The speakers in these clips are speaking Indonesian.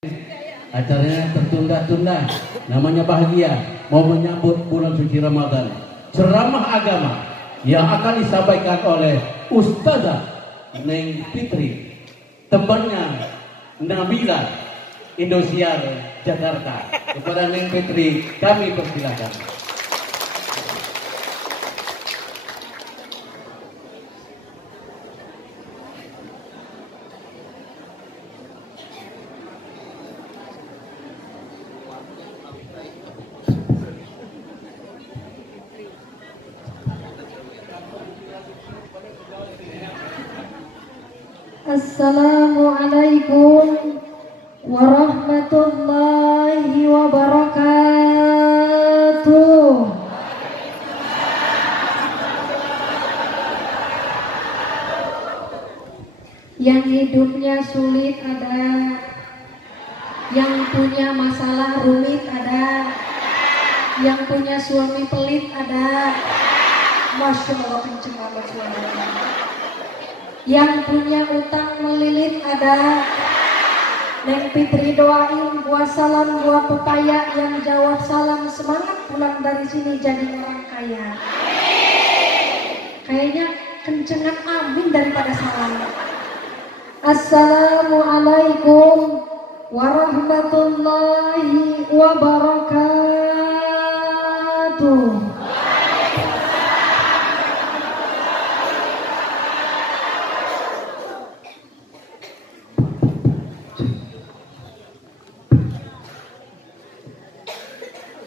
Acaranya tertunda-tunda, namanya bahagia, mau menyambut bulan suci Ramadan. Ceramah agama yang akan disampaikan oleh Ustazah Neng Fitri, temannya Nabila, Indosiar Jakarta. Kepada Neng Fitri kami persilakan. Assalamualaikum warahmatullahi wabarakatuh. Yang hidupnya sulit ada, yang punya masalah rumit ada, yang punya suami pelit ada. Masya Allah, kenceng banget suaranya. Yang punya utang melilit ada. Neng Fitri doain buat salam buat pepaya, yang jawab salam semangat pulang dari sini jadi orang kaya. Kayaknya kencengan amin daripada salam. Assalamualaikum warahmatullahi wabarakatuh.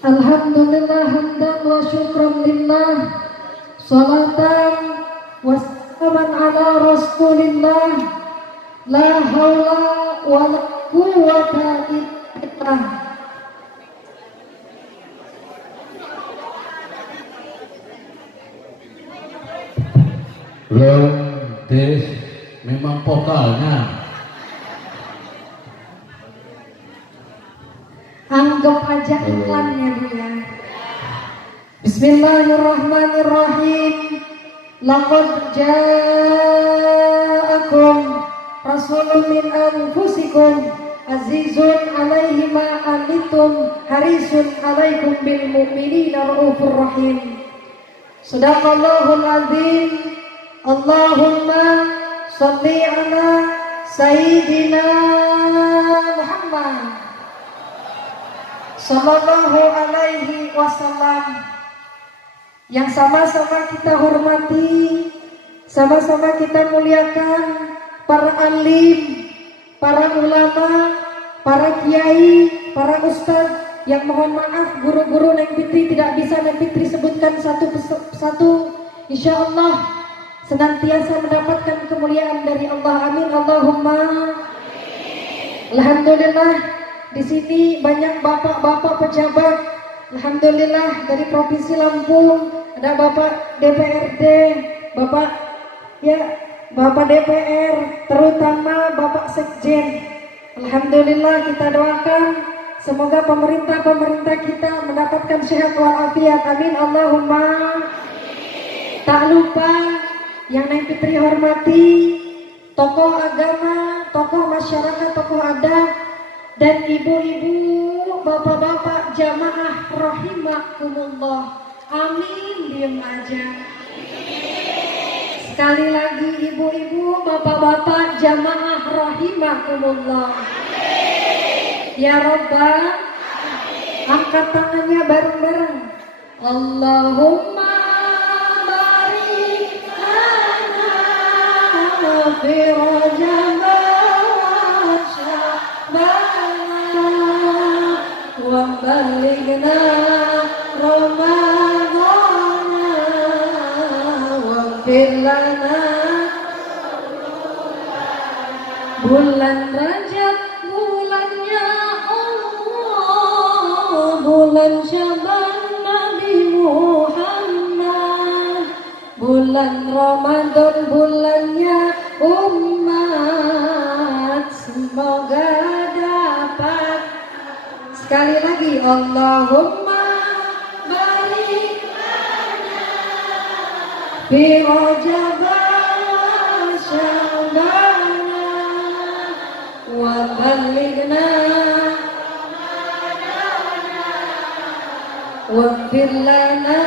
Alhamdulillah hamdan wa syukran lillah, salatan wa salaman ala rasulillah, la hawla wa la quwwata illa billah. Des memang vokalnya. Anggap aja iklannya Bu ya. Bismillahirrahmanirrahim. Laqad ja'akum rasulun min anfusikum azizun 'alaihi ma anittum harisun 'alaikum bil mu'minina raufur rahim. Shadaqallahul azim. Allahumma shalli ala sayyidina Muhammad sallallahu alaihi wasallam. Yang sama-sama kita hormati, sama-sama kita muliakan para alim, para ulama, para kiai, para ustadz, yang mohon maaf guru-guru Neng Fitri tidak bisa Neng Fitri sebutkan satu persatu. Insya Allah senantiasa mendapatkan kemuliaan dari Allah. Amin Allahumma. Alhamdulillah. Di sini banyak bapak-bapak pejabat, alhamdulillah dari Provinsi Lampung. Ada Bapak DPRD, Bapak DPR, terutama Bapak Sekjen. Alhamdulillah kita doakan semoga pemerintah kita mendapatkan sehat walafiat. Amin Allahumma. Tak lupa yang Neng Fitri hormati, tokoh agama, tokoh masyarakat, tokoh adat, dan ibu-ibu, bapak-bapak jamaah rahimakumullah. Amin, diem aja. Sekali lagi ibu-ibu, bapak-bapak jamaah rahimakumullah. Ya Rabbah, angkat tangannya bareng-bareng. Allahumma barik lana fi Rajab wa balighna Ramadana waghfir lana. Bulan Rajab bulannya Allah, bulan Syaban Nabi Muhammad, bulan Ramadan bulannya umat. Semoga dapat. Sekali lagi, Allahumma barik lana fi Rajab wa Sya'ban wa balighna waghfir lana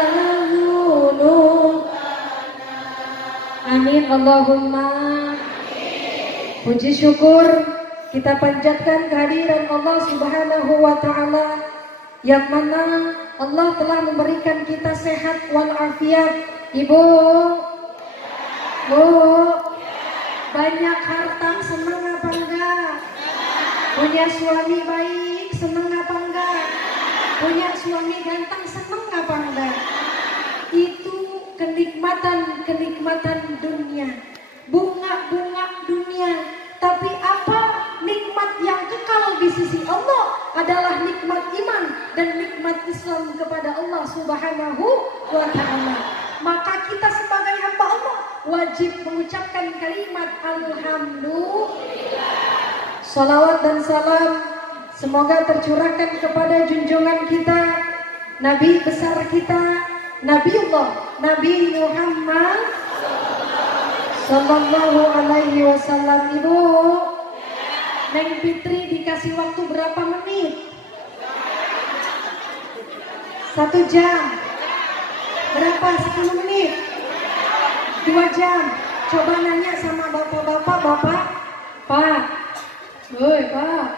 dzunubana. Amin Allahumma. Puji syukur kita panjatkan kehadiran Allah Subhanahu wa taala yang mana Allah telah memberikan kita sehat walafiat. Ibu, Bu, banyak harta senang apa enggak? Punya suami baik senang apa enggak? Punya suami ganteng senang apa enggak? Itu kenikmatan dunia, bunga-bunga dunia. Tapi apa nikmat yang kekal di sisi Allah adalah nikmat iman dan nikmat Islam kepada Allah Subhanahu wa taala. Maka kita sebagai hamba Allah wajib mengucapkan kalimat alhamdulillah. Salawat dan salam semoga tercurahkan kepada junjungan kita, Nabi besar kita, Nabiullah Nabi Muhammad Sallallahu alaihi wasallam. Ibu, Neng Fitri dikasih waktu berapa menit? 1 jam. Berapa? 10 menit? 2 jam. Coba nanya sama bapak-bapak, Bapak. Pak. Woi, Pak.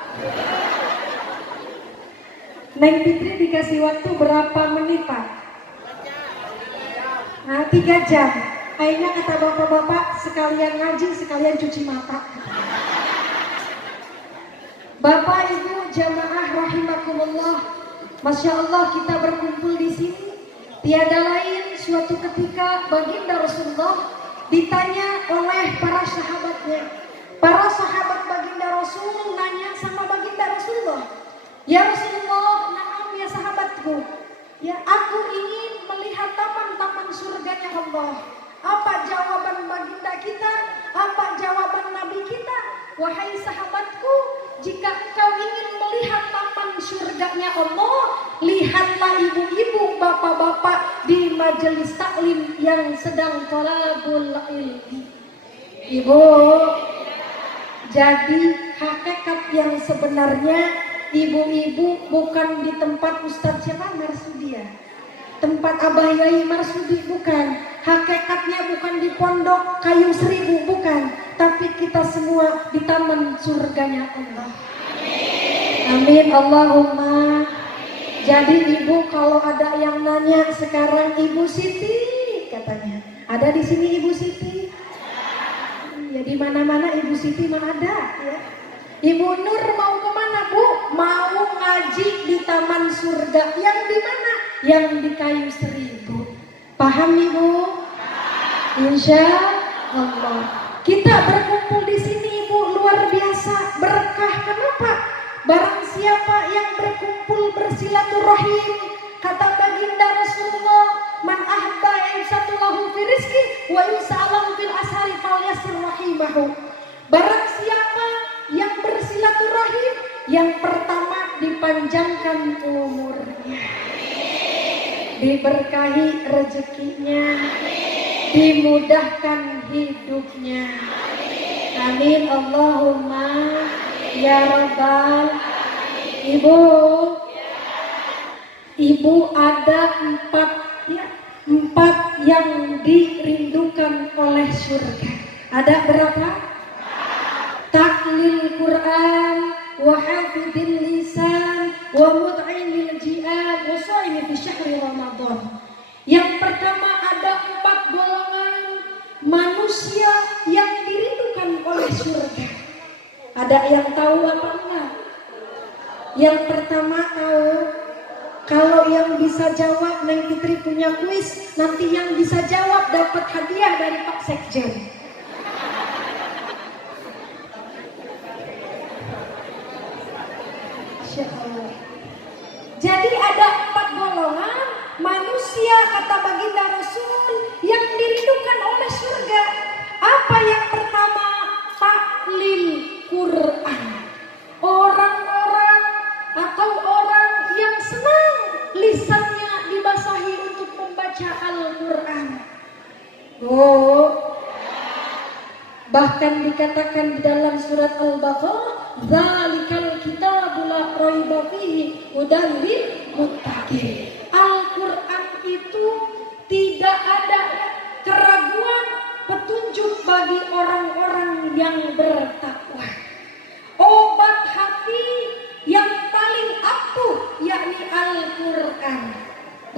Neng Fitri dikasih waktu berapa menit, Pak? Nah, 3 jam. Akhirnya kata bapak-bapak, sekalian ngaji, sekalian cuci mata. Bapak Ibu jamaah rahimakumullah, Masya Allah kita berkumpul di sini. Tiada lain suatu ketika baginda Rasulullah ditanya oleh para sahabatnya. Para sahabat baginda Rasul nanya sama baginda Rasulullah, ya Rasulullah, na'am ya sahabatku, ya aku ingin melihat taman-taman surganya Allah. Apa jawaban baginda kita? Apa jawaban Nabi kita? Wahai sahabatku, jika engkau ingin melihat taman surganya Allah, lihatlah ibu-ibu, bapak-bapak di majelis taklim yang sedang thalabul ilmi. Ibu, jadi hakikat yang sebenarnya ibu-ibu bukan di tempat Ustadz siapa Marsudi ya? Tempat Abah Yai Marsudi bukan. Hakikatnya bukan di pondok kayu seribu, bukan. Tapi kita semua di taman surganya Allah. Amin Allahumma. Jadi ibu kalau ada yang nanya sekarang Ibu Siti katanya. Ada di sini Ibu Siti? Ya di mana-mana Ibu Siti mah ada ya. Ibu Nur mau kemana Bu? Mau ngaji di taman surga. Yang di mana? Yang di kayu seribu. Paham Ibu? Insya Allah. Kita berkumpul di sini Ibu luar biasa berkah. Kenapa? Barang siapa yang berkumpul bersilaturahim, kata baginda Rasulullah, man ahba insatulahu fi rizki wa yus'alahu fil ashari falyasir rahimahu. Barang siapa yang bersilaturahim, yang pertama dipanjangkan umurnya, diberkahi rezekinya, dimudahkan hidupnya. Amin Allahumma ya Rabbal. Ibu ada empat yang dirindukan oleh surga. Ada berapa? Taklil Quran, wa hafidil lisan, wa mut'imil ji'ad, wa shaimi fi syahri Ramadan. Yang pertama ada 4 golongan manusia yang dirindukan oleh surga. Ada yang tahu apa enggak? Yang pertama tahu. Kalau yang bisa jawab, Neng Fitri punya kuis. Nanti yang bisa jawab dapat hadiah dari Pak Sekjen. Jadi ada 4 golongan manusia kata baginda Rasul yang dirindukan oleh surga. Apa yang pertama? Taklil Quran. Orang-orang atau orang yang senang lisannya dibasahi untuk membaca Al-Quran. Bahkan dikatakan di dalam surat Al-Baqarah, "Dzalikal kitabu la raiba fihi hudan lil muttaqin."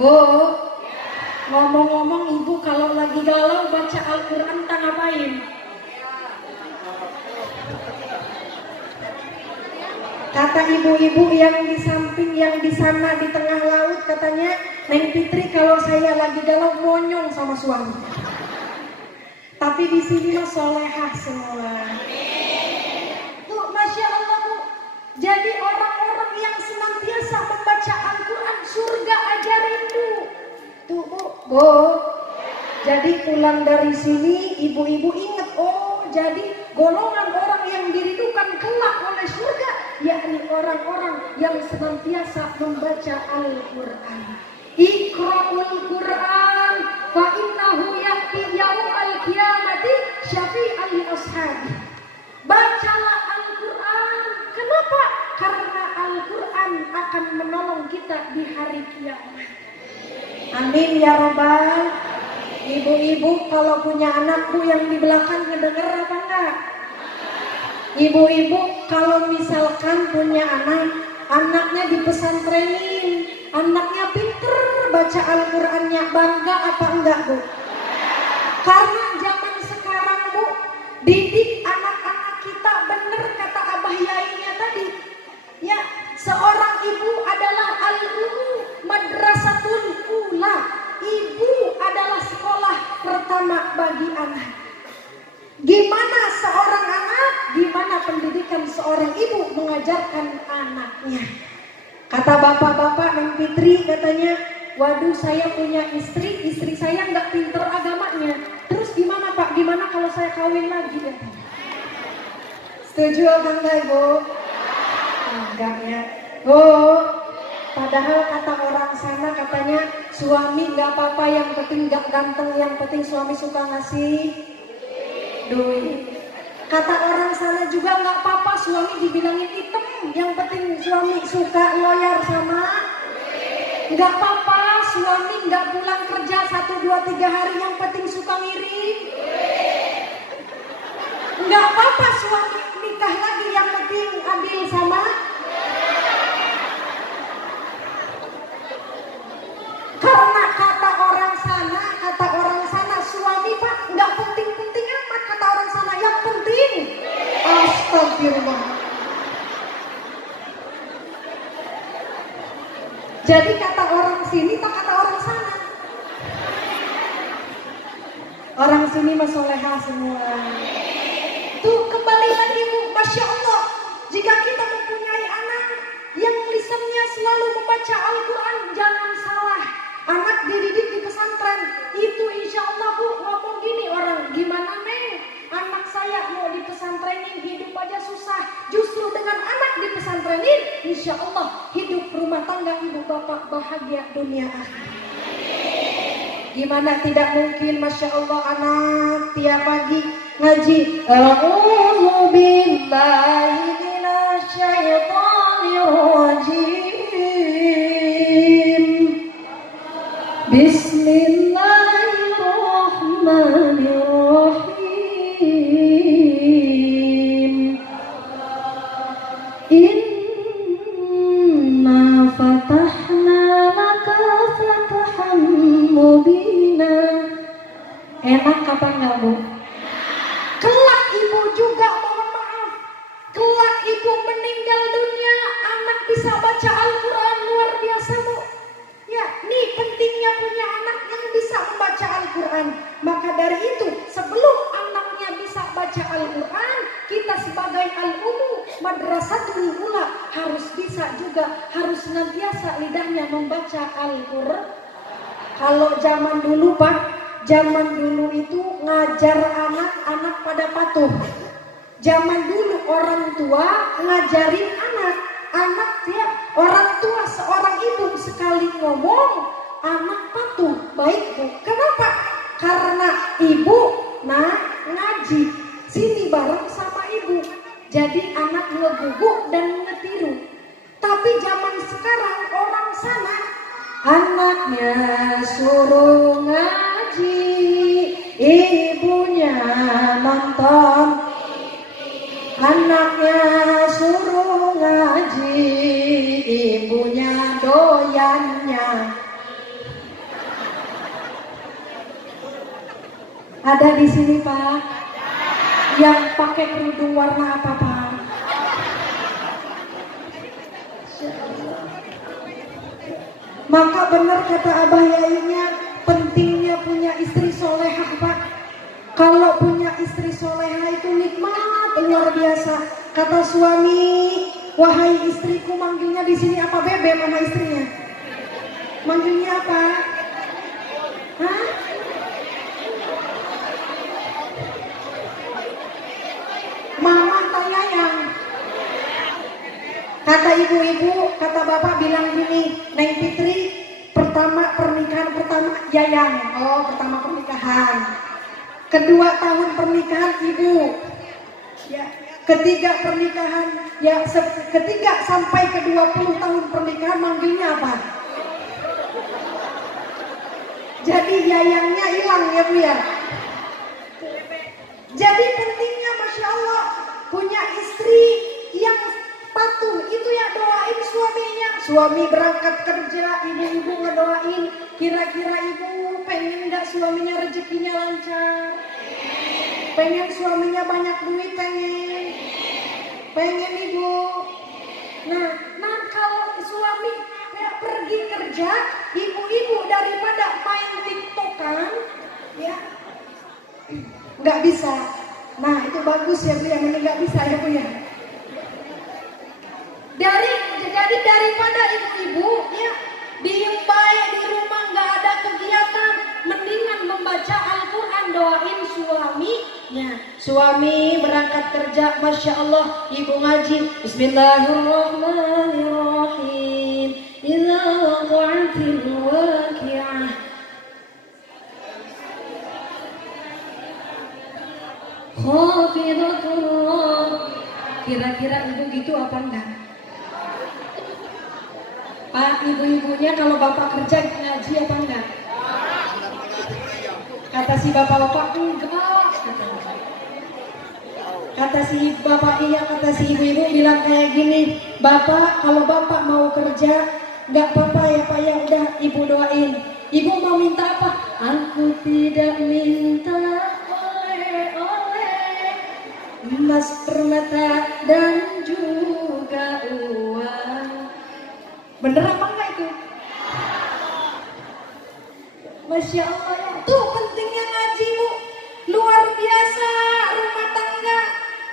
Bu, ngomong-ngomong ibu kalau lagi galau baca Al-Quran tak ngapain? Kata ibu-ibu yang di samping, yang di sana di tengah laut, katanya, Neng Fitri kalau saya lagi galau monyong sama suami. Tapi di sini mah solehah semua. Tuh, Masya Allah Bu. Jadi orang-orang yang senantiasa membaca Al-Quran, surga aja rindu. Tuh Bu. Jadi pulang dari sini, ibu-ibu ingat, oh jadi golongan orang yang dirindukan kelak oleh surga, yakni orang-orang yang senantiasa membaca Al-Quran. Iqra'ul Quran fa innahu ya'ti yaumil qiyamati syafi'an li ashabi. Bacalah Al-Quran. Kenapa? Karena Al-Quran akan menolong kita di hari kiamat. Amin ya Rabbal. Ibu-ibu kalau punya anakku yang di belakang ngedenger apa enggak? Ibu-ibu kalau misalkan punya anaknya di pesantrenin, anaknya pinter baca Al-Qurannya, bangga apa enggak Bu? Karena zaman sekarang Bu, didik anak-anak kita bener kata Abah Yainya tadi. Ya, seorang ibu adalah al-ummu madrasatul ula. Ibu adalah sekolah pertama bagi anak. Gimana seorang anak, gimana pendidikan seorang ibu mengajarkan anaknya. Kata bapak-bapak Neng Fitri katanya, waduh saya punya istri saya nggak pinter agamanya. Terus gimana Pak? Gimana kalau saya kawin lagi? Katanya. Setuju apa enggak Ibu? Enggak ya. Padahal kata orang sana katanya suami nggak apa-apa, yang penting nggak ganteng, yang penting suami suka ngasih duit. Kata orang sana juga nggak apa-apa suami dibilangin hitam, yang penting suami suka loyal sama. Nggak apa-apa suami nggak pulang kerja 1, 2, 3 hari, yang penting suka ngirim. Nggak apa-apa suami nikah lagi, yang penting adil sama. Karena kata orang sana suami Pak nggak penting-penting amat, kata orang sana, yang penting astagfirullah. Jadi kata orang sini tak kata orang sana. Orang sini mah soleha semua. Tuh kembali lagi Bu, Masya Allah. Jika kita mempunyai anak yang lisannya selalu membaca Al-Quran, jangan salah. Anak dididik di pesantren, itu insya Allah Bu ngomong gini orang, gimana Neng? Anak saya mau di pesantrenin, hidup aja susah. Justru dengan anak di pesantrenin, insya Allah hidup rumah tangga ibu bapak bahagia dunia akhirat. Gimana tidak mungkin, Masya Allah anak tiap pagi ngaji A'udzu billahi minasyaitonir rajim. Bismillahirrahmanirrahim. Inna fatahna laka fatahan mubina. Enak kapan enggak Bu? Kelak ibu juga mohon maaf, kelak ibu meninggal dunia, anak bisa baca Al-Quran, luar biasa Bu. Ya, nih pentingnya punya anak yang bisa membaca Al-Quran. Maka dari itu, sebelum anaknya bisa baca Al-Quran, kita sebagai al-ummu madrasatul ula harus bisa juga, harus senantiasa lidahnya membaca Al-Quran. Kalau zaman dulu Pak, zaman dulu itu ngajar anak-anak pada patuh. Zaman dulu orang tua ngajarin anak ya, orang tua seorang ibu sekali ngomong anak patuh. Baik Bu, kenapa? Karena ibu ngaji sini bareng sama ibu, jadi anak ngeguguk dan ngetiru. Tapi zaman sekarang orang sana anaknya suruh ngaji, ibunya nonton. Anaknya suruh ngaji, ibunya doyannya Ada di sini Pak. Yang pakai kerudung warna apa Pak? Maka benar kata Abah Yainya, pentingnya punya istri solehah Pak. Kalau punya istri solehah itu nikmat luar biasa. Kata suami, wahai istriku, manggilnya di sini apa bebe mama istrinya? Manggilnya apa? Hah? Mama tayang. Kata ibu-ibu, kata bapak bilang gini, Neng Fitri, pernikahan pertama Yayang. Oh, pertama pernikahan. Kedua tahun pernikahan ibu. Ya, ketiga pernikahan, ya ketiga sampai ke 20 tahun pernikahan manggilnya apa? Jadi Yayangnya hilang ya Bu ya. Jadi pentingnya Masya Allah punya istri yang patuh, itu ya doain suaminya. Suami berangkat kerja, ibu-ibu ngedoain. Kira-kira ibu pengen gak suaminya rezekinya lancar? Pengen suaminya banyak duit? Pengen ibu. Nah kalau suami ya, pergi kerja, ibu-ibu daripada main tiktokan, ya nggak bisa. Nah itu bagus ya Bu, yang ini nggak bisa ya Bu ya. Jadi daripada ibu-ibu ya diem baik di rumah nggak ada kegiatan, mendingan membaca Al-Quran, doain suaminya. Suami berangkat kerja, Masya Allah, ibu ngaji Bismillahirrahmanirrahim. Idza waqa'atil waqi'ah. Khafidatur. Kira-kira ibu gitu apa enggak? Pak, ibu-ibunya kalau bapak kerja ngaji apa enggak? Kata si bapak-bapak enggak. Kata si bapak iya, kata si ibu-ibu bilang kayak gini, Bapak kalau bapak mau kerja enggak apa-apa ya Pak ya, udah ibu doain. Ibu mau minta apa? Aku tidak minta oleh-oleh, emas, permata dan juga uang. Bener apa enggak itu? Masya Allah ya. Tuh pentingnya ngaji Bu. Luar biasa rumah tangga.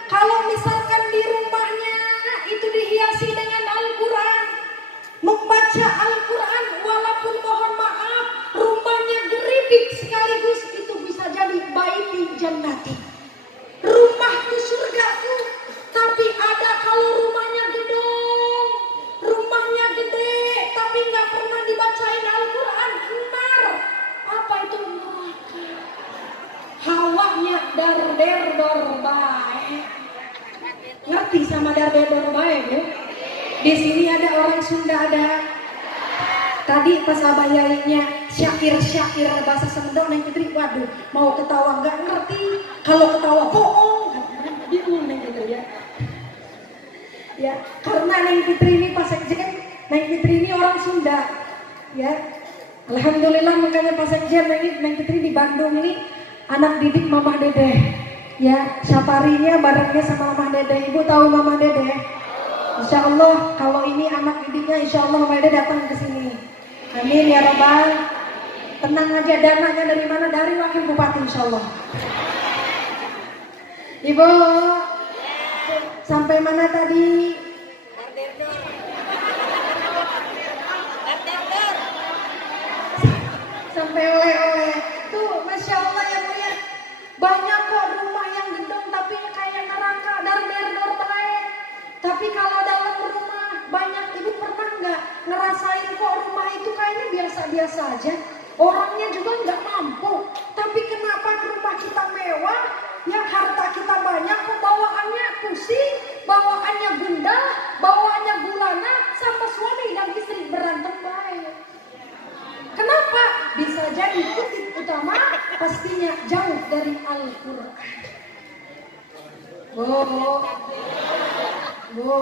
Kalau misalkan di rumahnya itu dihiasi dengan Al-Quran, membaca Al-Quran, walaupun mohon maaf rumahnya geribik sekaligus, itu bisa jadi baiti jannati. Rumahku surgaku. Tapi ada kalau rumahnya gedung, rumahnya gede, tapi nggak pernah dibacain Al-Quran, benar. Apa itu neraka? Hawanya darder dorbae. Ngerti sama darder dorbae Bu? Di sini ada orang Sunda ada. Tadi pas Abah Yainya syair-syair bahasa Sunda, Neng Fitri, waduh mau ketawa nggak ngerti. Kalau ketawa bohong, bingung Neng Fitri ya. Ya, karena Neng Fitri ini pas sekjen, Neng Fitri ini orang Sunda, ya. Alhamdulillah makanya pas sekjen Neng Fitri di Bandung ini anak didik Mamah Dedeh, ya. Safarinya barengnya sama Mamah Dedeh. Ibu tahu Mamah Dedeh? Insya Allah kalau ini anak didiknya, Insya Allah Mamah Dedeh datang ke sini. Amin ya Rabbal. Tenang aja, dananya dari mana? Dari Wakil Bupati Insya Allah. Ibu. Sampai mana tadi? Sampai oleh-oleh. Tuh, Masya Allah ya Bu ya. Banyak kok rumah yang gedung tapi kayak neraka, dar-der baik. Tapi kalau dalam rumah banyak, ibu pernah nggak ngerasain kok rumah itu kayaknya biasa-biasa aja. Orangnya juga nggak mampu. Tapi kenapa rumah kita mewah? Ya harta kita banyak kok bawaannya pusing, bawaannya gundah, bawaannya gulana, sama suami dan istri berantem baik. Kenapa? Bisa jadi titik utama pastinya jauh dari Al-Quran. Bu,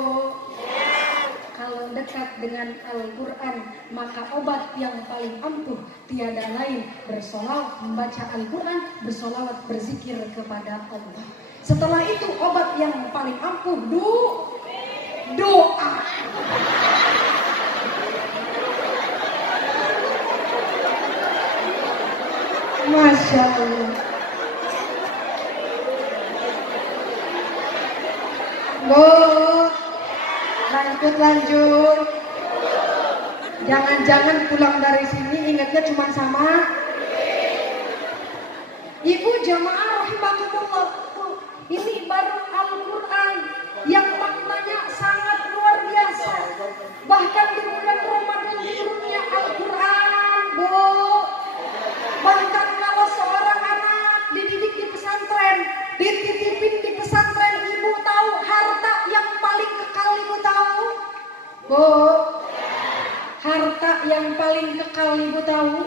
kalau dekat dengan Al-Quran, maka obat yang paling ampuh tiada lain bersolawat, membaca Al-Quran, bersolawat, berzikir kepada Allah. Setelah itu obat yang paling ampuh doa. Masya Allah. Lanjut. Jangan-jangan pulang dari sini ingatnya cuma sama ibu jamaah rahimakumullah. Ini baru Al-Quran yang maknanya sangat luar biasa. Bahkan di bulan Ramadan turunnya Al-Quran, Bu. Bahkan kalau seorang anak dididik di pesantren, dititipin di pesantren, ibu tahu harta yang paling kekal, ibu tahu? Bu, harta yang paling kekal ibu tahu?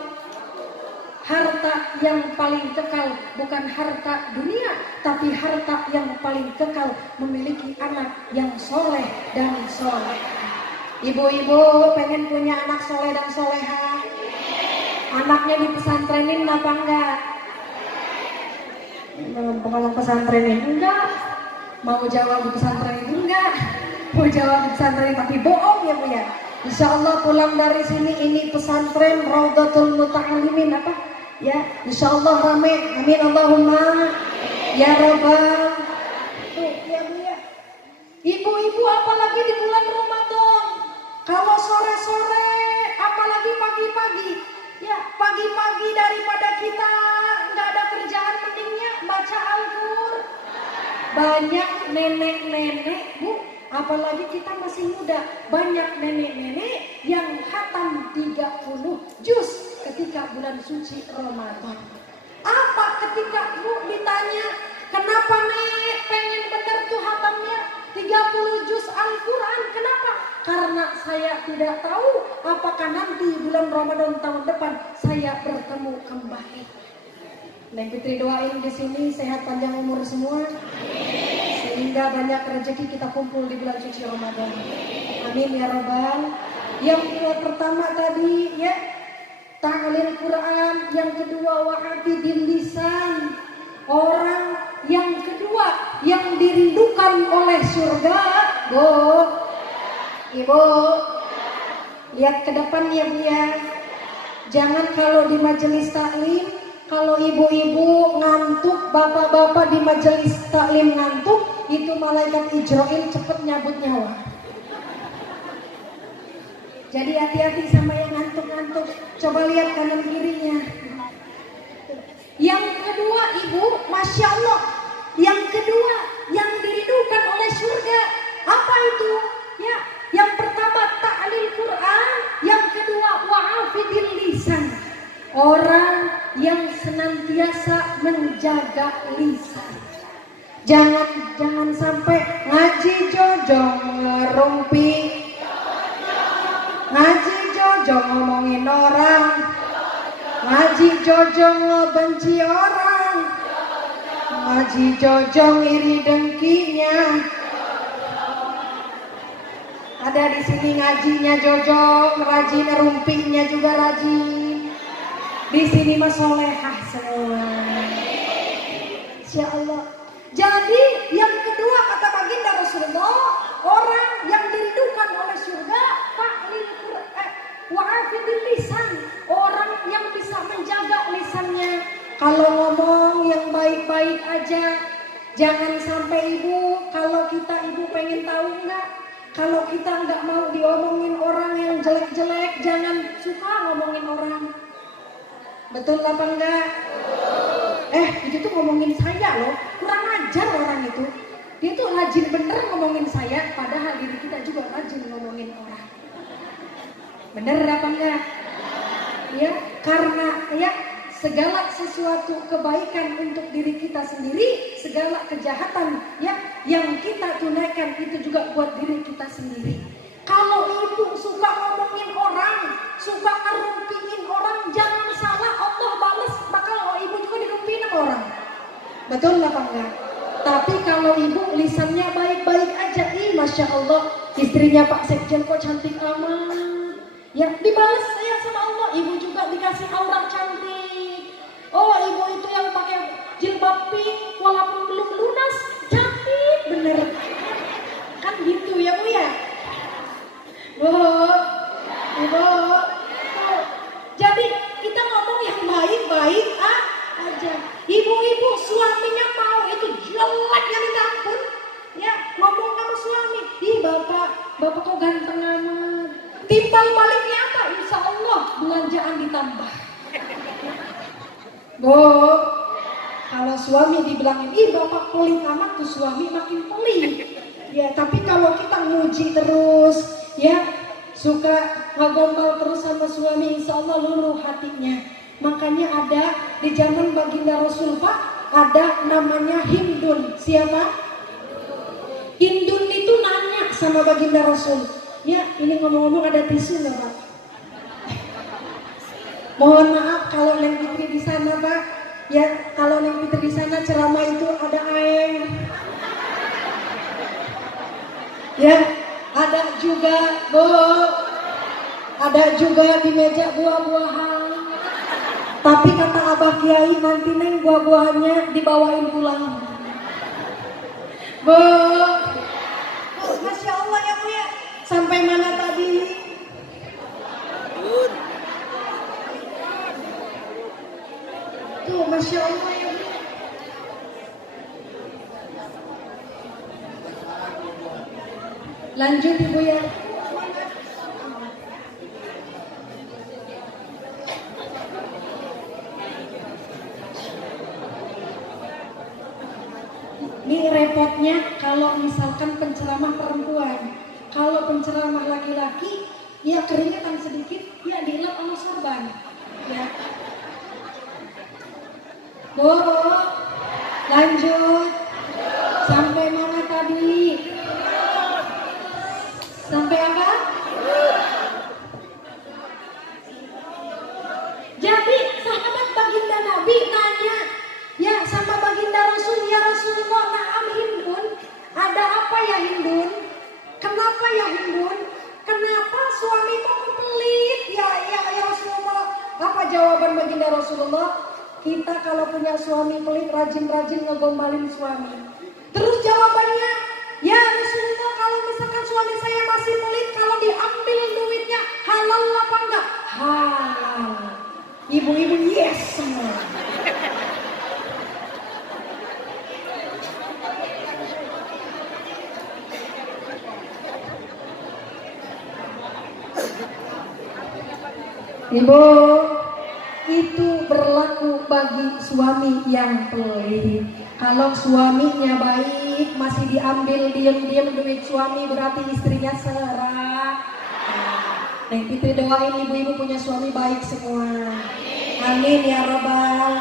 Harta yang paling kekal bukan harta dunia, tapi harta yang paling kekal memiliki anak yang soleh dan soleh. Ibu-ibu pengen punya anak soleh dan soleha? Anaknya di pesantrenin apa enggak? Kalau pesantrenin enggak. Mau jawab di pesantren itu enggak. Mau jawab di pesantren tapi bohong ya Bu ya. Insya Allah pulang dari sini ini pesantren Raudatul Muta'alimin apa? Ya, insya Allah rame. Amin Allahumma ya Rabbal. Tuh ya Bu ya. Ibu-ibu apalagi di bulan Ramadan. Kalau sore-sore apalagi pagi-pagi. Ya, pagi-pagi daripada kita nggak ada kerjaan mendingnya baca Al-Qur'an. Banyak nenek-nenek, Bu, apalagi kita masih muda, banyak nenek-nenek yang khatam 30 juz ketika bulan suci Ramadan. Apa ketika Bu ditanya, kenapa Nek pengen bener tuh khatamnya 30 juz Al-Quran? Kenapa? Karena saya tidak tahu apakah nanti bulan Ramadan tahun depan saya bertemu kembali. Neng Fitri doain di sini sehat panjang umur semua, sehingga banyak rezeki kita kumpul di bulan suci Ramadan. Amin ya Rabbal. Yang pertama tadi ya ta'lil Quran, yang kedua wa'afidil lisan. Orang yang kedua yang dirindukan oleh surga, Bu. Ibu, lihat ke depan ya Bu ya. Jangan kalau di majelis taklim, kalau ibu-ibu ngantuk, bapak-bapak di majelis taklim ngantuk, itu malaikat Ijrail cepet nyabut nyawa. Jadi hati-hati sama yang ngantuk-ngantuk. Coba lihat kanan kirinya. Yang kedua ibu, Masya Allah. Yang kedua yang dirindukan oleh surga, apa itu? Ya, yang pertama ta'lil Quran, yang kedua wa'afidil lisan. Orang yang senantiasa menjaga lisan. Jangan sampai ngaji jojong ngerumpi, ngaji jojong ngomongin orang, ngaji jojong ngebenci orang, ngaji jojong iri dengkinya. Ada di sini ngajinya jojong, rajin, rumpinya juga rajin. Di sini mah solehah semua. Insya Allah. Jadi yang kedua kata baginda Rasulullah, orang yang dirindukan oleh surga, wa'afidil lisan, orang yang bisa menjaga lisannya. Kalau ngomong yang baik-baik aja, jangan sampai ibu, kalau kita ibu pengen tahu enggak, kalau kita enggak mau diomongin orang yang jelek-jelek, jangan suka ngomongin orang. Betul apa enggak? Itu tuh ngomongin saya loh, kurang ajar orang itu. Dia tuh rajin bener ngomongin saya, padahal diri kita juga rajin ngomongin orang. Bener apa enggak? Ya, karena ya segala sesuatu kebaikan untuk diri kita sendiri, segala kejahatan ya yang kita tunaikan itu juga buat diri kita sendiri. Kalau ibu suka ngomongin orang, suka ngerumpiin orang, jangan salah, Allah balas bakal ibu juga dirumpiin sama orang. Betul apa enggak? Tapi kalau ibu lisannya baik-baik aja, Masya Allah, istrinya Pak Sekjen kok cantik amat. Ya dibalas saya sama Allah, ibu juga dikasih aura cantik. Oh ibu itu yang pakai jilbab pink walaupun belum lunas, cantik bener. Kan gitu ya Bu ya. Bu, ibu. Tuh. Jadi kita ngomong yang baik-baik aja. Ibu-ibu suaminya mau itu jelek yang ditampun. Ya ngomong sama suami, ih bapak kok ganteng amat. Timbal baliknya apa? Insya Allah belanjaan ditambah. Bu, kalau suami dibilangin, ih bapak pelit amat, tuh suami makin pelit. Ya tapi kalau kita muji terus, ya suka ngagombal terus sama suami, insya Allah luluh hatinya. Makanya ada di zaman baginda Rasul Pak, ada namanya Hindun. Siapa? Hindun itu nanya sama baginda Rasul, ya ini ngomong-ngomong ada tisu nggak Pak? Mohon maaf kalau Neng Fitri di sana Pak, ya kalau Neng Fitri di sana ceramah itu ada air, ya ada juga Bu, ada juga di meja buah-buahan. Tapi kata Abah Kiai nanti Neng buah-buahannya dibawain pulang. Bu, Masya Allah ya Bu ya. Sampai mana tadi? Tuh Masya Allah ya Bu. Lanjut Ibu ya. Ini repotnya kalau misalkan penceramah perempuan, kalau penceramah laki-laki, ya keringetan sedikit, ya dilap sama sorban. Ya. Bu, lanjut. Sampai mana tadi? Sampai apa? Jadi sahabat baginda Nabi nanya, ya sama baginda Rasul, ya Rasulullah, na'am Hindun, ada apa ya Hindun? Kenapa ya Hindun? Kenapa suami kok pelit? Ya Rasulullah. Apa jawaban baginda Rasulullah? Kita kalau punya suami pelit, rajin-rajin ngegombalin suami. Terus jawabannya, ya Rasulullah, kalau misalkan suami saya masih pelit, kalau diambil duitnya halal apa enggak? Halal. Ibu-ibu yes semua. Ibu, itu berlaku bagi suami yang pelit. Kalau suaminya baik, masih diambil diam-diam duit suami, berarti istrinya serah. Neng Fitri doain ibu-ibu punya suami baik semua. Amin ya Rabbal.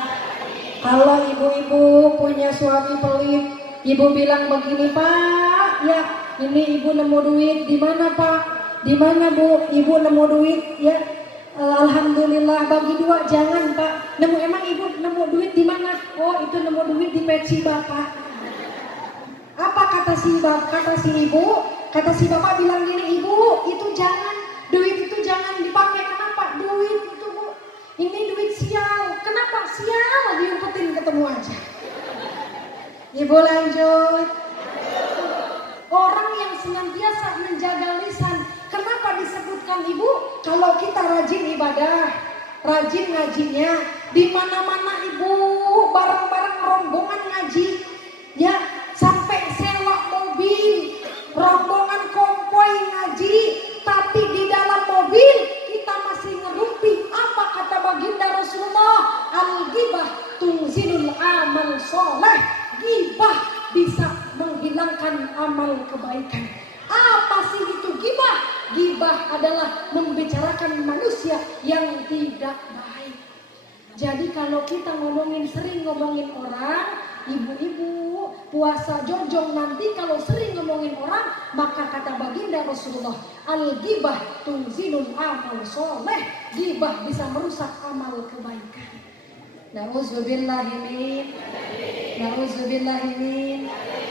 Kalau ibu-ibu punya suami pelit, ibu bilang begini, Pak, ya ini ibu nemu duit, di mana Pak? Di mana Bu? Ibu nemu duit, ya. Alhamdulillah bagi dua, jangan Pak. Emang ibu nemu duit di mana? Oh itu nemu duit di peci Bapak. Apa kata si ibu? Kata si Bapak bilang gini, ibu itu jangan, duit itu jangan dipakai. Kenapa? Duit itu Bu, ini duit sial. Kenapa? Sial diumpetin ketemu aja. Ibu lanjut. Orang yang senantiasa menjaga lisan, kenapa disebutkan ibu? Kalau kita rajin ibadah, rajin ngajinya, di mana-mana ibu bareng-bareng rombongan ngaji, ya sampai sewa mobil, rombongan konvoi ngaji, tapi di dalam mobil kita masih ngerumpi. Apa kata baginda Rasulullah? Al-ghibah tungzilul amal soleh. Ghibah bisa menghilangkan amal kebaikan. Apa sih itu ghibah? Ghibah adalah membicarakan manusia yang tidak baik. Jadi kalau kita sering ngomongin orang, ibu-ibu puasa jojong nanti kalau sering ngomongin orang, maka kata baginda Rasulullah, al-ghibah tungzilul amal soleh. Ghibah bisa merusak amal kebaikan. Nauzubillahi min.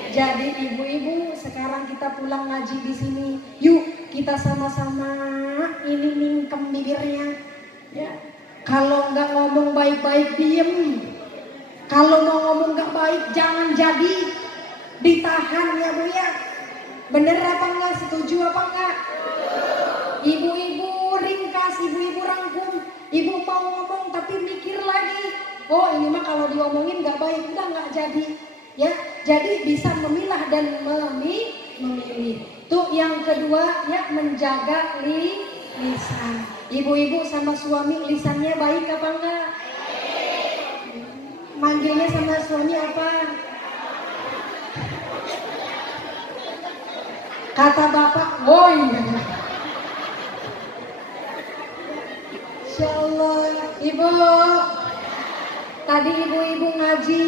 Jadi ibu-ibu, sekarang kita pulang ngaji di sini. Yuk kita sama-sama ini mingkem bibirnya. Ya. Kalau nggak ngomong baik-baik diem. Kalau mau ngomong nggak baik jangan jadi. Ditahan ya Bu ya. Bener apa enggak? Setuju apa enggak? Ibu-ibu ringkas, ibu-ibu rangkum. Ibu mau ngomong tapi mikir lagi. Oh ini mah kalau diomongin nggak baik, udah nggak jadi. Ya, jadi bisa memilah dan memilih. Tuh yang kedua ya, menjaga lisan. Ibu-ibu sama suami lisannya baik apa enggak? Manggilnya sama suami apa? Kata bapak, woi. Insya Allah, ibu. Tadi ibu-ibu ngaji,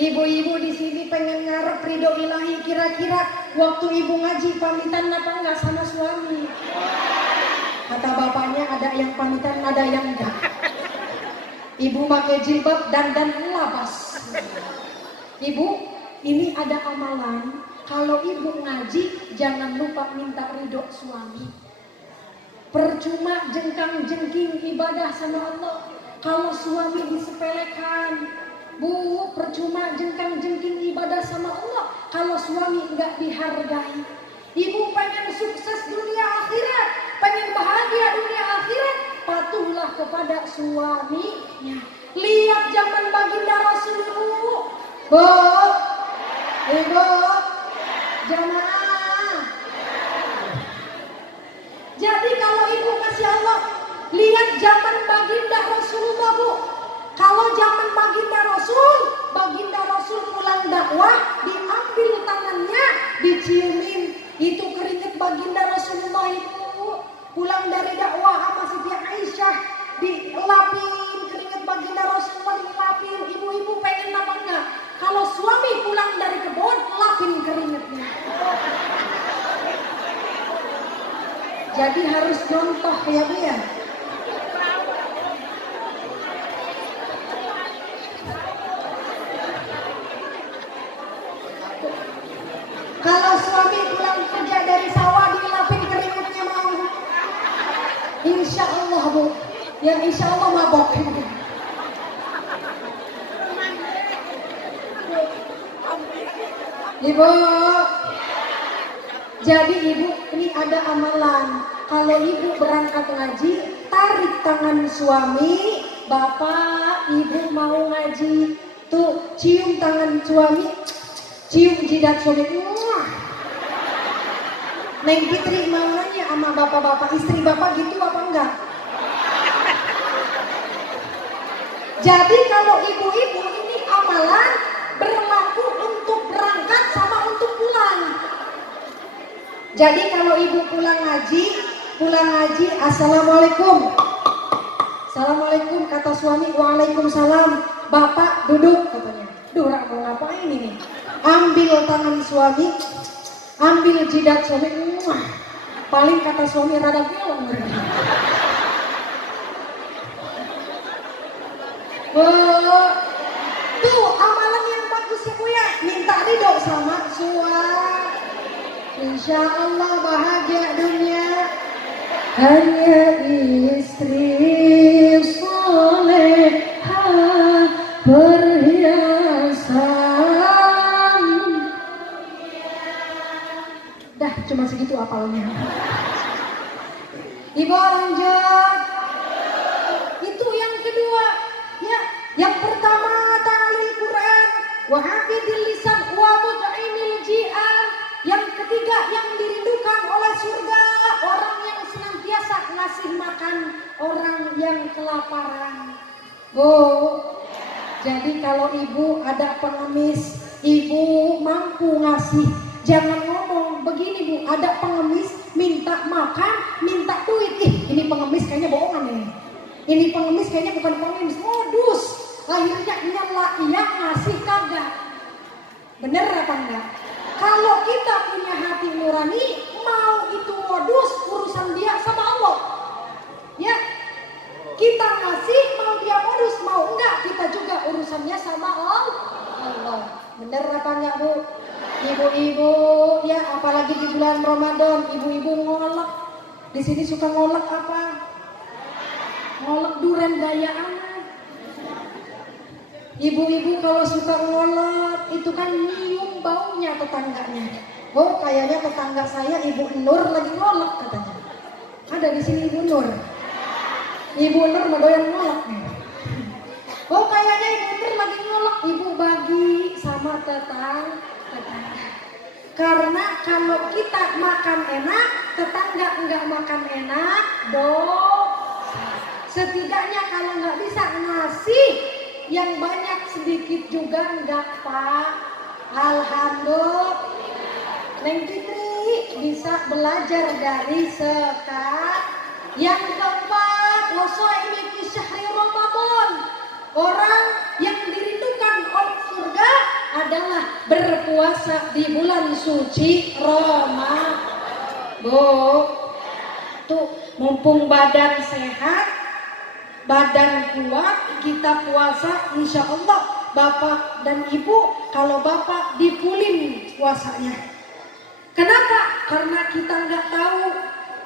ibu-ibu di sini pengen ngarep ridho ilahi. Kira-kira waktu ibu ngaji pamitan apa enggak sama suami? Kata bapaknya ada yang pamitan, ada yang enggak. Ibu pakai jilbab dan labas. Ibu, ini ada amalan. Kalau ibu ngaji, jangan lupa minta ridho suami. Percuma jengkang-jengking ibadah sama Allah kalau suami disepelekan. Bu, percuma jengkang-jengking ibadah sama Allah kalau suami enggak dihargai. Ibu pengen sukses dunia akhirat, pengen bahagia dunia akhirat, patuhlah kepada suaminya. Lihat zaman baginda Rasulullah. Bu, ibu, jamaah. Jadi kalau ibu Masya Allah, lihat zaman baginda Rasulullah Bu. Kalau zaman baginda Rasul pulang dakwah, diambil tangannya, diciumin. Itu keringet baginda Rasulullah itu. Pulang dari dakwah sama Siti Aisyah, dilapin keringet baginda Rasulullah, dilapin. Ibu-ibu pengen apa enggak? Kalau suami pulang dari kebun, lapin keringetnya. Jadi harus contoh ya Bu ya. Kalau suami pulang kerja dari sawah dilapin keringetnya mau? Insya Allah Bu. Ya insya Allah mabok. Ibu. Jadi ibu ini ada amalan. Kalau ibu berangkat ngaji, tarik tangan suami. Bapak, ibu mau ngaji. Tuh, cium tangan suami. Cium jidat suami. Neng Fitri mau nanya sama bapak-bapak, istri bapak gitu apa enggak? Jadi kalau ibu-ibu ini amalan berlaku untuk berangkat sama untuk pulang. Jadi kalau ibu pulang ngaji, assalamualaikum. Assalamualaikum kata suami, waalaikumsalam. Bapak duduk katanya. Duh, mau ngapain ini? Ambil tangan suami, ambil jidat suami. Paling kata suami rada gelong. Tuh amalan yang bagus ya Bu ya. Minta ridho sama suami. Insya Allah bahagia dunia. Hanya istri soleha perhiasan. Dah cuma segitu apalnya. Ibu lanjut. Itu yang kedua. Ya, yang pertama ta'alil Quran wa hafidil lisan wa mut'imil ji'an. Yang ketiga yang dirindukan oleh surga, orang yang senantiasa ngasih makan orang yang kelaparan. Bu, jadi kalau ibu ada pengemis, ibu mampu ngasih. Jangan ngomong begini Bu, ada pengemis minta makan, minta duit. Ini pengemis kayaknya bohongan nih. Ini pengemis kayaknya bukan pengemis, modus. Akhirnya nyela iya ngasih kagak. Bener apa enggak? Kalau kita punya hati nurani, mau itu modus, urusan dia sama Allah. Ya, kita ngasih, mau dia modus, mau enggak, kita juga urusannya sama Allah. Bener apa enggak Bu? Ibu-ibu ya, apalagi di bulan Ramadan, ibu-ibu ngolek. Di sini suka ngolek apa? Ngolek duren gaya anak. Ibu-ibu kalau suka ngolek itu kan nyium baunya tetangganya. Oh, kayaknya tetangga saya Ibu Nur lagi ngolek katanya. Ada di sini Ibu Nur. Ibu Nur mau doyan ngolek nih. Oh, kayaknya Ibu Nur lagi ngolek. Ibu bagi sama tetangga. Karena kalau kita makan enak, tetangga enggak makan enak, setidaknya kalau enggak bisa ngasih yang banyak sedikit juga enggak Pak. Alhamdulillah. Neng Fitri bisa belajar dari sekarang. Yang keempat, ini kisah Ramadan. Orang yang dirindukan oleh surga adalah berpuasa di bulan suci Ramadan. Bu, tuh mumpung badan sehat, badan kuat, kita puasa insya Allah. Bapak dan Ibu, kalau Bapak dipulin puasanya. Kenapa? Karena kita nggak tahu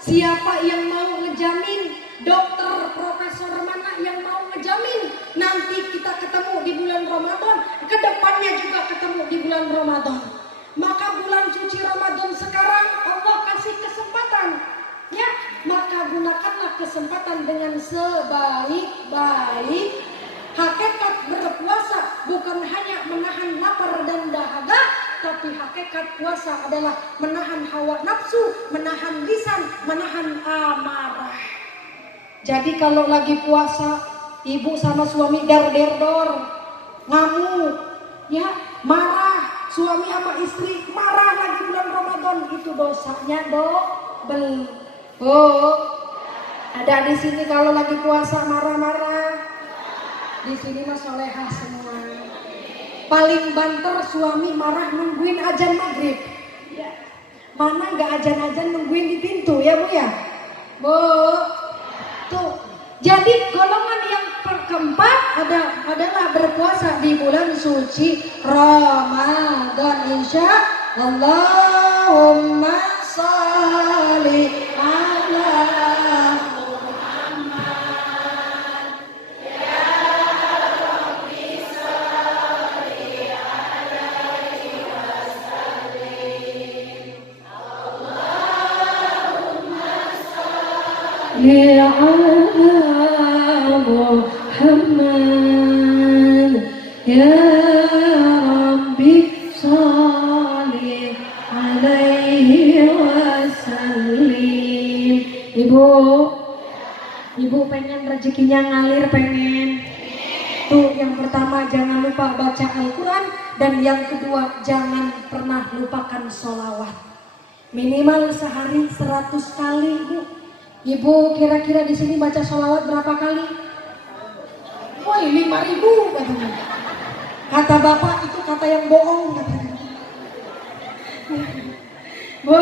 siapa yang mau ngejamin, dokter, profesor mana yang mau ngejamin nanti kita ketemu di bulan Ramadan, kedepannya juga ketemu di bulan Ramadan. Maka bulan suci Ramadan sekarang Allah kasih kesempatan, ya, maka gunakanlah kesempatan dengan sebaik-baik. Hakikat berpuasa bukan hanya menahan lapar dan dahaga, tapi hakikat puasa adalah menahan hawa nafsu, menahan lisan, menahan amarah. Jadi kalau lagi puasa, ibu sama suami dor, ngamuk, ya, marah, suami sama istri marah lagi bulan Ramadan, itu dosanya double. Oh, ada di sini kalau lagi puasa marah-marah. Di sini mah solehah semua. Paling banter suami marah nungguin azan maghrib. Ya. Mana nggak azan-azan nungguin di pintu ya Bu ya? Bu, tuh. Jadi golongan yang keempat adalah berpuasa di bulan suci Ramadan. Insya Allahumma sholli ala Ya Muhammad ya Rabbi sholli alaihi wasallim. Ibu pengen rezekinya ngalir, pengen. Tuh yang pertama jangan lupa baca Al-Quran, dan yang kedua jangan pernah lupakan sholawat. Minimal sehari 100 kali Bu. Ibu kira-kira di sini baca sholawat berapa kali? Woi 5.000 katanya. Kata bapak itu kata yang bohong katanya. Bu,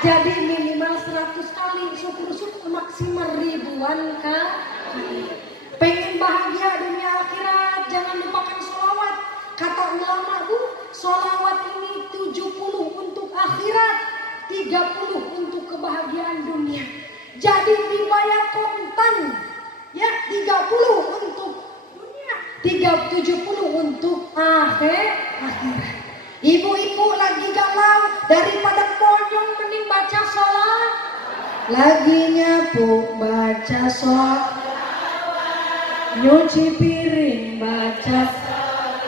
jadi minimal 100 kali, syukur-syukur maksimal ribuan kali. Pengen bahagia dunia akhirat, jangan lupakan sholawat. Kata ulama Bu, sholawat ini 70 untuk akhirat, 30 untuk kebahagiaan dunia. Jadi dibayar kontan, ya, 30 untuk dunia, 70 untuk akhirat. Ibu-ibu lagi galau, daripada konyol mending baca sholat. Lagi nyapu baca sholat, nyuci piring baca sholat,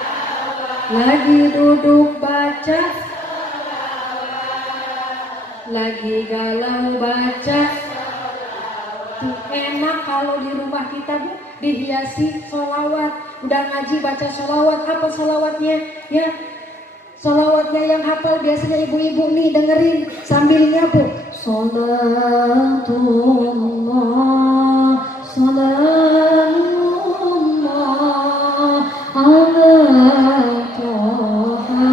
lagi duduk baca, lagi galau baca. Tuh enak kalau di rumah kita Bu dihiasi sholawat. Udah ngaji baca sholawat. Apa sholawatnya? Ya, sholawatnya yang hafal biasanya ibu-ibu nih dengerin sambil nyapu. Sholatullah, salamullah ala toha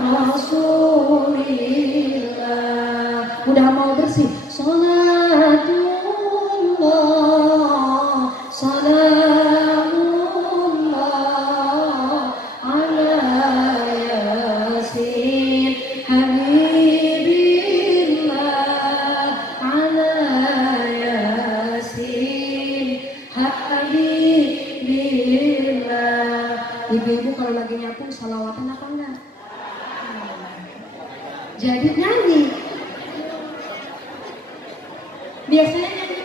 rasulillah. Udah mau bersih, sholatullah, salamullah ala ya lagi nyapu salawatan apa enggak? Jadi nyanyi. Biasanya nyanyi.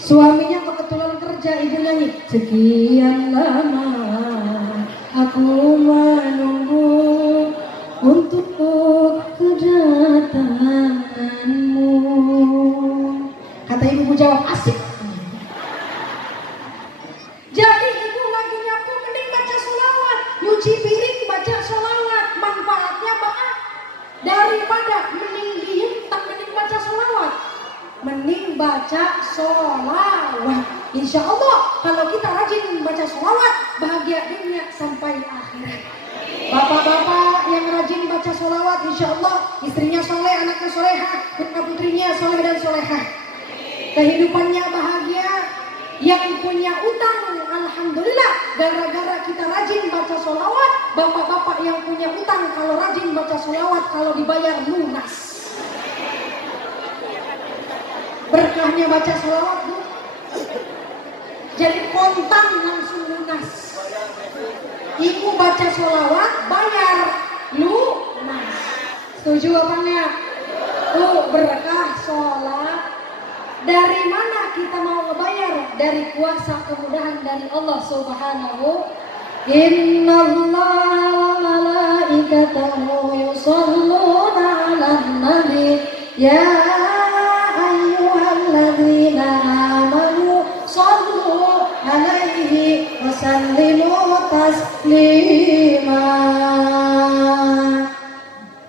Suaminya kebetulan kerja, ibu nyanyi. Sekian lama aku menunggu untuk kedatanganmu. Kata ibu jawab asik. Jadi ibu lagi nyapu mending baca sholawat, nyuci piring baca sholawat, manfaatnya banget. Daripada mending diem tak mending baca sholawat, mending baca sholawat. Insya Allah kalau kita rajin baca sholawat, bahagia dunia sampai akhirat. Bapak-bapak yang rajin baca sholawat, insya Allah istrinya soleh, anaknya solehah, putra putrinya soleh dan solehah. Kehidupannya bahagia. Yang punya utang, alhamdulillah, gara-gara kita rajin baca sholawat. Bapak-bapak yang punya utang, kalau rajin baca sholawat, kalau dibayar lunas. Berkahnya baca sholawat, Bu. Jadi kontan langsung lunas. Ibu baca sholawat, bayar lunas. Setuju apa enggak? Berkah sholat. Dari mana kita mau ngebayar? Dari kuasa kemudahan dari Allah Subhanahu. Innallaha wa malaikatahu yusholluna 'alan nabi ya ayyuhalladzina amanu shollu 'alaihi wa sallimu taslima.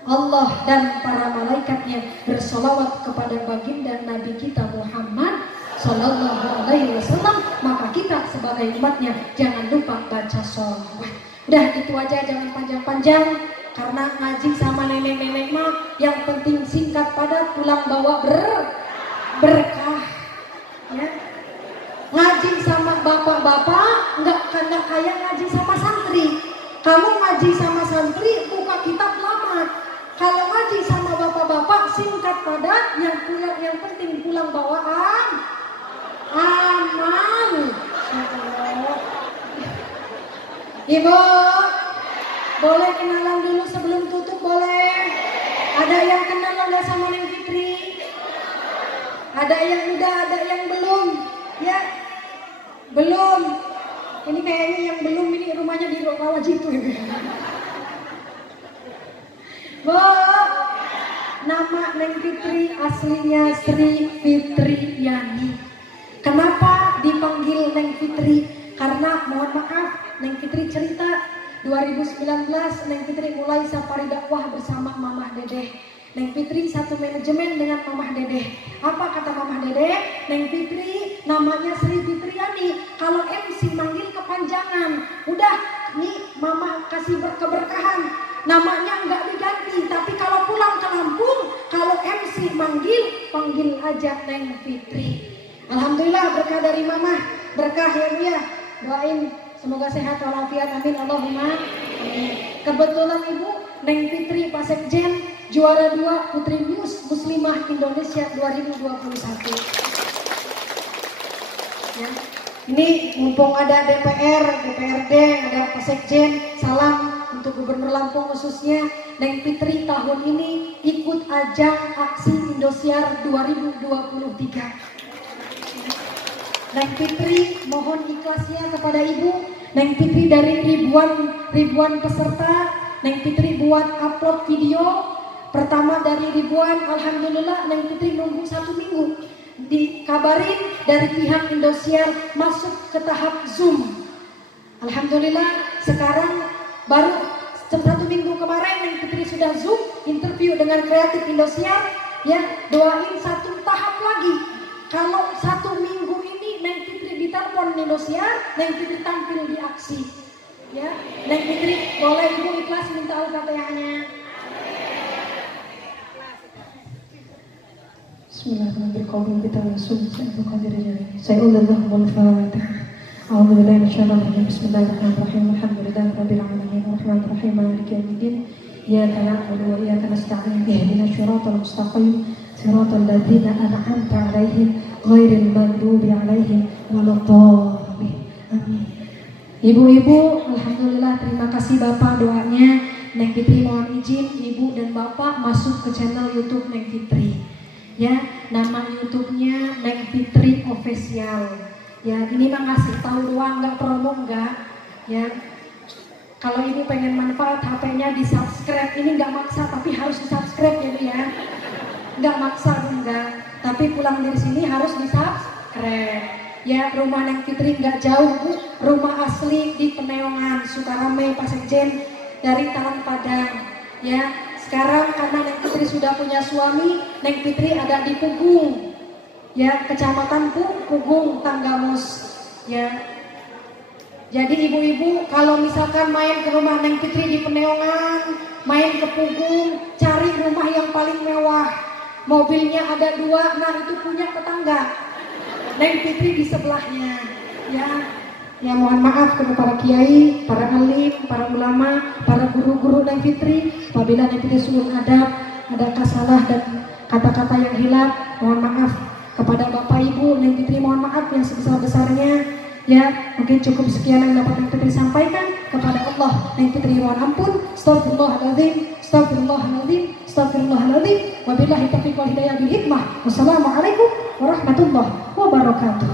Allah dan para malaikatnya bersolawat kepada baginda Nabi kita Muhammad Sallallahu Alaihi Wasallam. Maka kita sebagai umatnya jangan lupa baca sholawat. Udah itu aja, jangan panjang-panjang. Karena ngaji sama nenek-nenek mah yang penting singkat padat, pulang bawa berkah. Ya. Ngaji sama bapak-bapak nggak kayak ngaji sama santri. Kamu ngaji sama santri buka kitab lama. Kalau ngaji sama bapak-bapak singkat padat, yang penting pulang bawaan aman. Ibu, boleh kenalan dulu sebelum tutup, boleh? Ada yang kenal nggak sama Neng Fitri? Ada yang udah, ada yang belum? Ya, belum. Ini kayaknya yang belum ini rumahnya di Rawajitu. Bu, nama Neng Fitri aslinya Sri Fitriani. Kenapa dipanggil Neng Fitri? Karena mohon maaf, Neng Fitri cerita 2019 Neng Fitri mulai safari dakwah bersama Mamah Dedeh. Neng Fitri satu manajemen dengan Mamah Dedeh. Apa kata Mamah Dedeh? Neng Fitri namanya Sri Fitriani. Kalau MC manggil kepanjangan. Udah, nih Mama kasih keberkahan. Namanya nggak diganti, tapi kalau pulang ke Lampung, kalau MC panggil aja Neng Fitri. Alhamdulillah berkah dari Mama, berkah ya. Doain semoga sehat walafiat, amin Allahumma. Kebetulan Ibu Neng Fitri Pasekjen juara 2 Putri Muse Muslimah Indonesia 2021. Ya. Ini mumpung ada DPR, DPRD, ada Pasekjen, salam untuk Gubernur Lampung khususnya. Neng Fitri tahun ini ikut ajang aksi Indosiar 2023. Neng Fitri mohon ikhlasnya kepada Ibu. Neng Fitri dari ribuan peserta, Neng Fitri buat upload video pertama dari ribuan. Alhamdulillah Neng Fitri nunggu 1 minggu dikabarin dari pihak Indosiar masuk ke tahap Zoom. Alhamdulillah sekarang baru 1 minggu kemarin Neng Fitri sudah Zoom interview dengan kreatif Indosiar. Ya, doain 1 tahap lagi. Kalau 1 minggu ini Neng Fitri ditelepon Indosiar, Neng Fitri tampil di aksi. Ya, Neng Fitri boleh Ibu ikhlas minta Al-Fatihahnya. Bismillahirrahmanirrahim. Kita langsung saya ulillah wal fatihah. A'udzu billahi minasyaitonir rajim. Bismillahirrahmanirrahim. Alhamdulillahirabbil alamin. Arrahmanir rahim. Maliki yaumiddin. Iyyaka na'budu wa iyyaka nasta'in. Ihdinas siratal mustaqim. Siratal ladzina an'amta 'alaihim ghairil maghdubi 'alaihim waladdallin. Amin. Ibu-ibu, alhamdulillah terima kasih Bapak doanya. Neng Fitri mohon izin Ibu dan Bapak masuk ke channel YouTube Neng Fitri. Ya, nama YouTube-nya Neng Fitri Official. Ya, ini mah ngasih tahu doang, nggak promo nggak. Ya, kalau Ibu pengen manfaat HP-nya di subscribe, ini nggak maksa tapi harus di subscribe ya Bu ya. Nggak maksa enggak, tapi pulang dari sini harus di subscribe. Ya, rumah Neng Fitri nggak jauh Bu, rumah asli di Peneongan, Sukarame, Pasekjen dari Talang Padang. Ya, sekarang karena Neng Fitri sudah punya suami, Neng Fitri ada di Pugung. Ya, Kecamatan Pugung, Tanggamus. Ya, jadi ibu-ibu kalau misalkan main ke rumah Neng Fitri di Peneongan, main ke Pugung, cari rumah yang paling mewah. Mobilnya ada 2, nah itu punya tetangga. Neng Fitri di sebelahnya. Ya mohon maaf kepada para kiai, para alim, para ulama, para guru-guru Neng Fitri. Apabila Neng Fitri suul adab, adakah salah dan kata-kata yang hilaf, mohon maaf. Kepada Bapak Ibu Neng Fitri mohon maaf yang sebesar-besarnya. Ya, mungkin cukup sekian yang dapat Neng Fitri sampaikan. Kepada Allah Neng Fitri mohon ampun. Astagfirullahaladzim, astagfirullahaladzim, astagfirullahaladzim. Wabillahi taufiq wal hidayah bil hikmah. Wassalamualaikum warahmatullahi wabarakatuh.